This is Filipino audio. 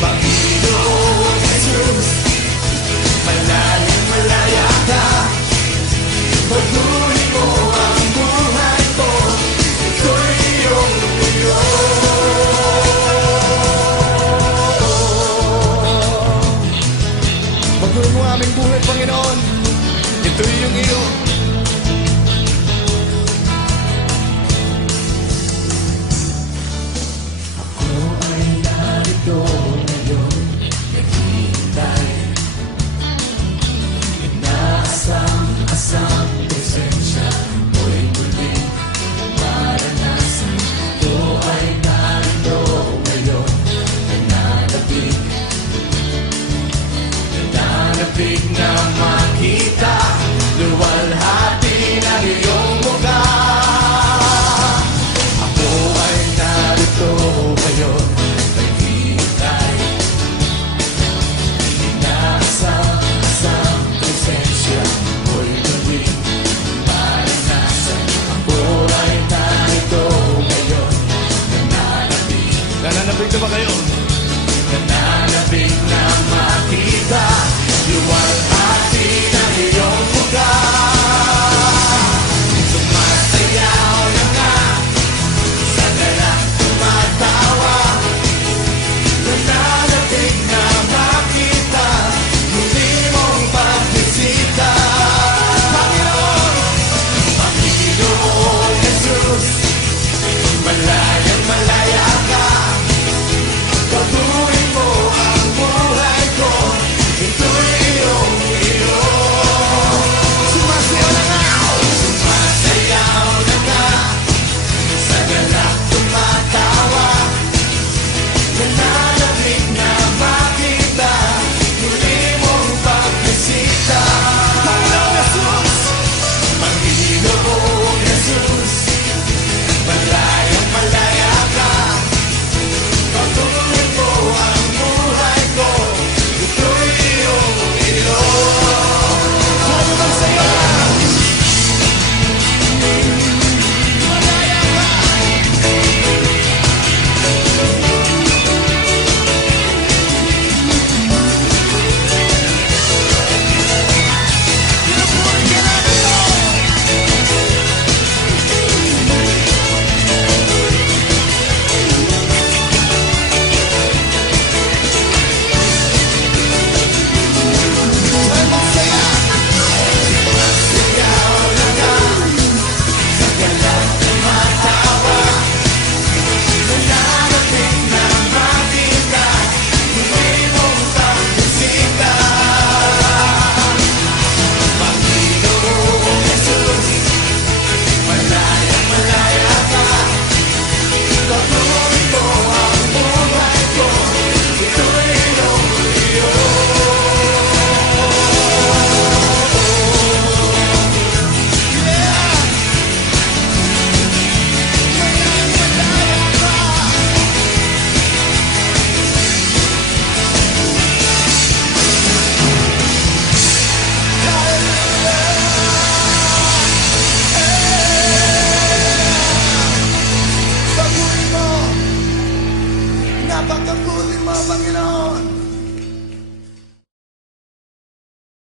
Panginoong Jesus, malayang malaya ka. Patuloy mo ang buhay ko, ito'y iyong iyo. Patuloy mo aming buhay, Panginoon, ito'y iyong iyo. Ako ay narito ngayon, naghihintay, inaasam-asam presensya mo'y muling maranasan. Ako ay narito ngayon, nananapig na makita, luwalhati ng iyong mukha. Ako ay narito ngayon, naghihintay, inaasam-asam presensya mo'y muling maranasan. Ako ay narito ngayon, nananapig na ba kayo? Nananapig na makita, luwalhati ng iyong mukha. Sumasayaw na nga, sa galak tumatawa. Nananapig na makita, muli mong pagbisita. Panginoon, Panginoong Jesus, malayang malaya ka. Patuloy mo ang buhay ko, ito'y iyong iyo. Sumasayaw na nga, sumasayaw na nga, sa galak tumatawa. Nananapig na makita, muli mong pagbisita. Panginoong Jesus, Panginoong Jesus, malayang malaya ka. Patuloy mo ang buhay ko, ito'y iyong iyo. Ano bang sa'yo lang? Malaya ka. Pinabuhay ka namin ito. Ay, masaya. Sumasayaw na nga, sa galak tumatawa. Nananapig na makita, muli mong pagbisita. Panginoong Jesus, malayang malaya ka. Patuloy mo ang buhay ko, ito'y iyong iyo. Napakabuli mo, Panginoon.